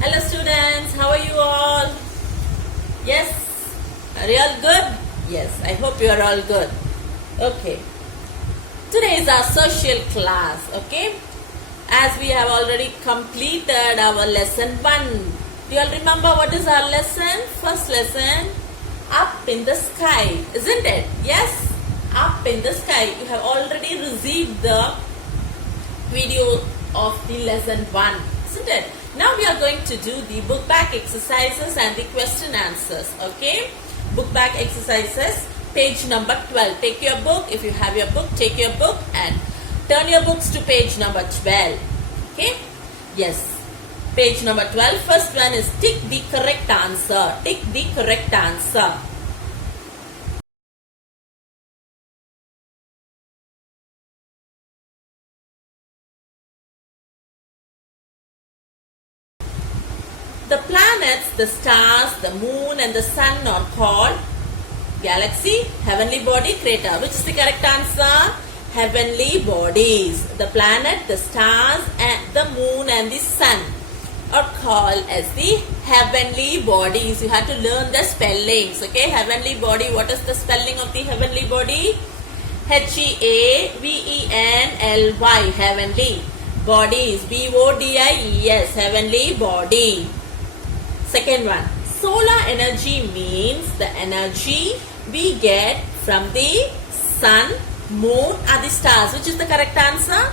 Hello students, how are you all? Yes? Are you all good? Yes, I hope you are all good. Okay. Today is our social class, okay? As we have already completed our lesson 1. Do you all remember what is our lesson? First lesson, up in the sky, isn't it? Yes? Up in the sky. You have already received the video of the lesson 1, isn't it? Now we are going to do the book back exercises and the question answers, okay? Book back exercises, page number 12. Take your book. If you have your book, take your book and turn your books to page number 12, okay? Yes, page number 12. First one is tick the correct answer. Tick the correct answer. The planets, the stars, the moon and the sun are called galaxy, heavenly body, crater. Which is the correct answer? Heavenly bodies. The planet, the stars, and the moon and the sun are called as the heavenly bodies. You have to learn the spellings. Okay, heavenly body. What is the spelling of the heavenly body? Heavenly. Heavenly. Bodies. Bodies. Heavenly body. Second one. Solar energy means the energy we get from the sun, moon or the stars. Which is the correct answer?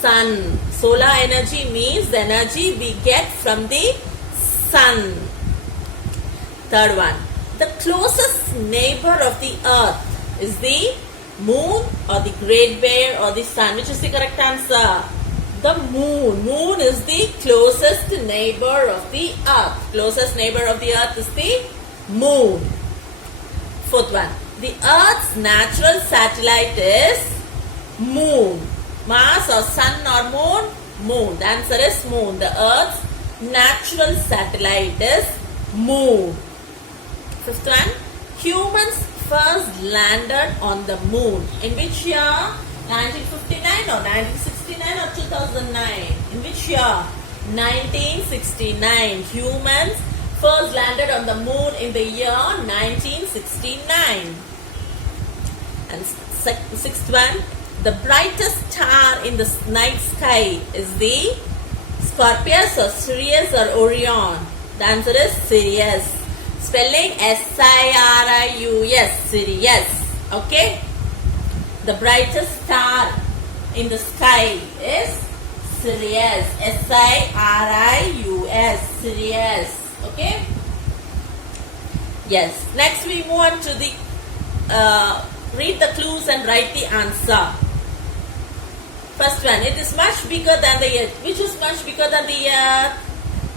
Sun. Solar energy means the energy we get from the sun. Third one. The closest neighbor of the earth is the moon or the great bear or the sun. Which is the correct answer? The moon. Moon is the closest neighbor of the earth. Closest neighbor of the earth is the moon. Fourth one. The earth's natural satellite is moon. Mars or sun or moon? Moon. The answer is moon. The earth's natural satellite is moon. Fifth one. Humans first landed on the moon. In which year? 1959 or 1969 or 2009? In which year? 1969. Humans first landed on the moon in the year 1969. And sixth one, the brightest star in the night sky is the Scorpius or Sirius or Orion. The answer is Sirius. Spelling Sirius. Sirius. Okay. The brightest star in the sky is Sirius. Sirius. Sirius. Okay? Yes. Next we move on to the read the clues and write the answer. First one. It is much bigger than the earth. Which is much bigger than the earth?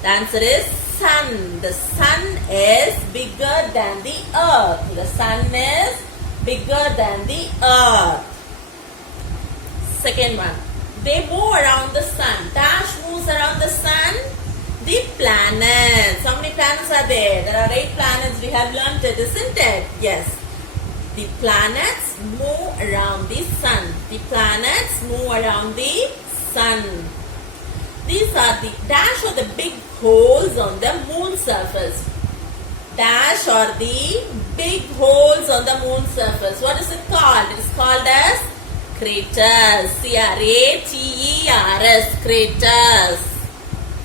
The answer is sun. The sun is bigger than the earth. The sun is bigger than the earth. Second one. They move around the sun. Dash moves around the sun. The planets. How many planets are there? There are 8 planets. We have learnt it, isn't it? Yes. The planets move around the sun. The planets move around the sun. These are the dash or the big holes on the moon surface. Dash or the big holes on the moon surface. What is it called? It is called as craters. Craters. Craters.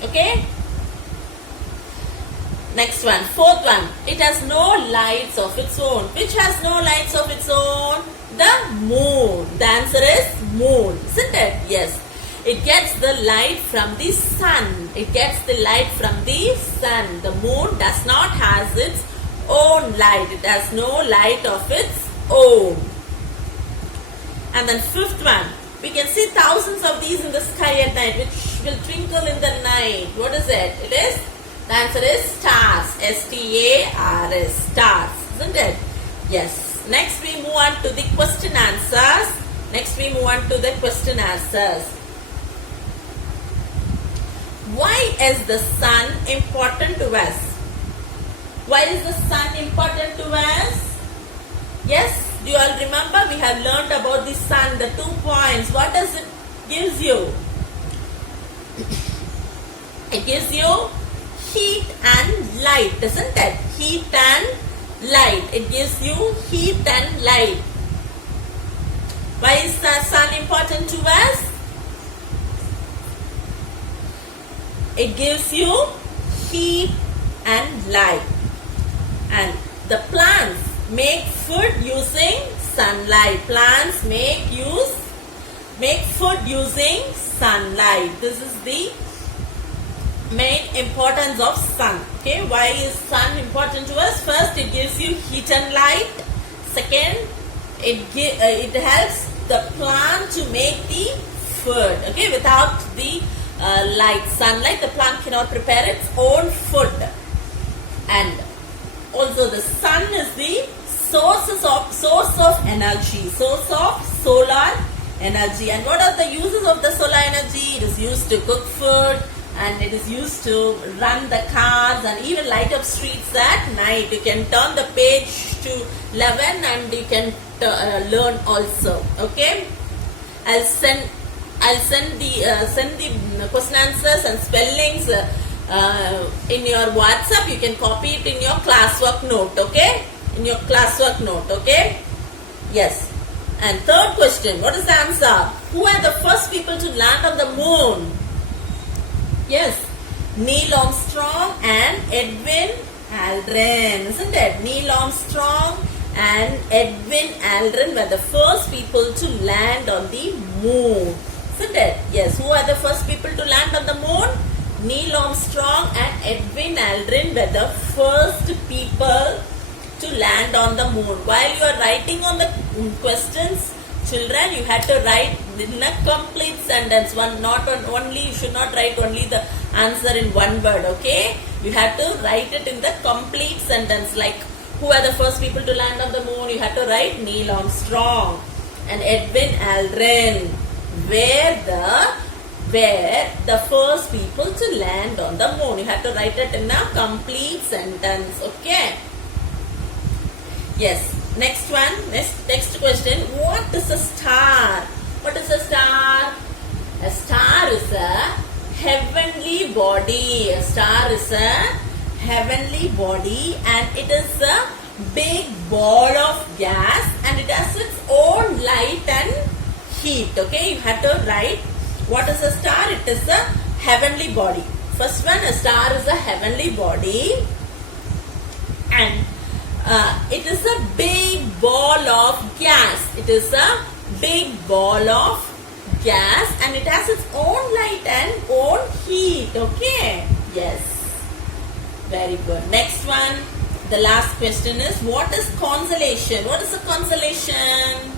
Okay? Next one. Fourth one. It has no lights of its own. Which has no lights of its own? The moon. The answer is moon. Isn't it? Yes. It gets the light from the sun. It gets the light from the sun. The moon does not have its own light. It has no light of its own. And then fifth one. We can see thousands of these in the sky at night, which will twinkle in the night. What is it? It is? The answer is stars. S-T-A-R-S. Stars. Isn't it? Yes. Next we move on to the question answers. Why is the sun important to us? Why is the sun important to us? Yes, do you all remember? We have learned about the sun, the 2 points. What does it gives you? It gives you heat and light, isn't it? Heat and light. It gives you heat and light. Why is the sun important to us? It gives you heat and light. And the plants make food using sunlight. Plants make food using sunlight. This is the main importance of sun. Okay, why is sun important to us? First, it gives you heat and light. Second, it helps the plant to make the food. Okay, without the sunlight, the plant cannot prepare its own food. And also, the sun is the source of energy, source of solar energy. And what are the uses of the solar energy? It is used to cook food, and it is used to run the cars and even light up streets at night. You can turn the page to 11 and you can learn also. Okay, I'll send the question answers and spellings in your WhatsApp. You can copy it in your classwork note. Okay, in your classwork note. Okay, yes. And third question, what is the answer? Who are the first people to land on the moon? Yes, Neil Armstrong and Edwin Aldrin, isn't it? Neil Armstrong and Edwin Aldrin were the first people to land on the moon, isn't it? Yes, who are the first people to land on the moon? Neil Armstrong and Edwin Aldrin were the first people to land on the moon. While you are writing on the questions, children, you had to write in a complete sentence. You should not write only the answer in one word. Okay, you have to write it in the complete sentence. Like, who are the first people to land on the moon? You have to write Neil Armstrong and Edwin Aldrin were the first people to land on the moon. You have to write it in a complete sentence. Okay. Yes. Next one. Next question. What is a star? What is a star? A star is a heavenly body. A star is a heavenly body, and it is a big ball of gas, and it has its own light and heat. Okay, you have to write what is a star. It is a heavenly body. First one, a star is a heavenly body, and it is a big ball of gas. It is a big ball of gas, and it has its own light and own heat. Okay, yes, very good. Next one, the last question is, what is constellation? What is a constellation?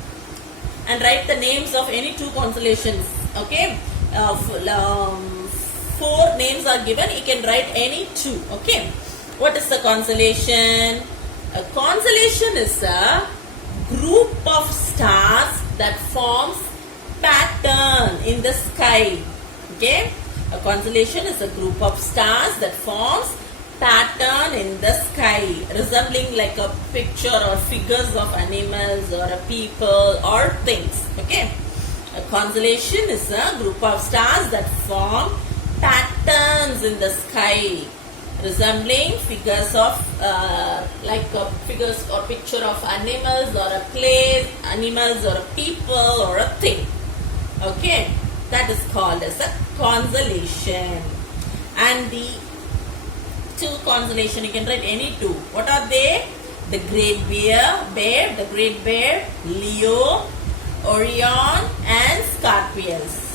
And write the names of any two constellations. Okay, 4 names are given. You can write any two. Okay, what is the constellation? A constellation is a group of stars that forms pattern in the sky. Okay, a constellation is a group of stars that forms pattern in the sky, resembling like a picture or figures of animals or a people or things. Okay, a constellation is a group of stars that form patterns in the sky, resembling figures of figures or picture of animals or a place, animals or a people or a thing. Okay, that is called as a constellation. And the two constellation, you can write any two. What are they? The Great Bear, the Great Bear, Leo, Orion, and Scorpius.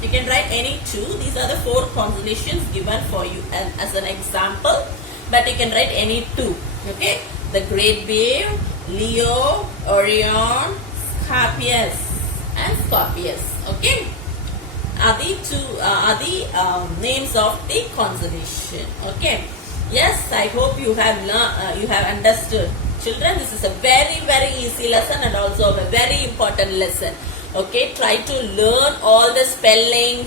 You can write any two. These are the 4 constellations given for you as an example, but you can write any two. Okay, the Great Bear, Leo, Orion, Scorpius, and Scorpius. Okay, are the names of the constellation. Okay, yes, I hope you have learned, you have understood. Children, this is a very, very easy lesson and also a very important lesson. Okay, try to learn all the spelling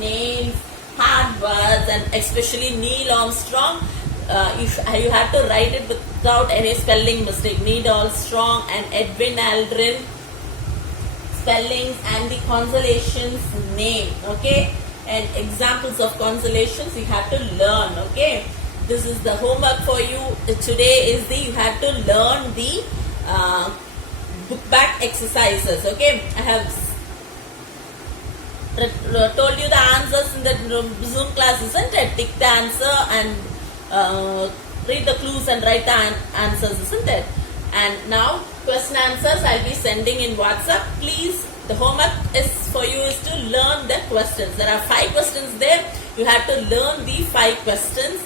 names, hard words, and especially Neil Armstrong. You have to write it without any spelling mistake. Neil Armstrong and Edwin Aldrin spellings and the constellation's name. Okay, and examples of consolations you have to learn. Okay, this is the homework for you today. Is the you have to learn the book back exercises. Okay, I have told you the answers in the Zoom class, isn't it? Tick the answer and read the clues and write the answers, isn't it? And now question answers I'll be sending in WhatsApp. Please, the homework is for you is to learn the questions. There are 5 questions there. You have to learn the 5 questions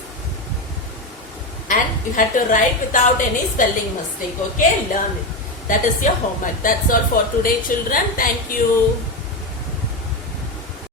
and you have to write without any spelling mistake. Okay, learn it. That is your homework. That's all for today, children. Thank you.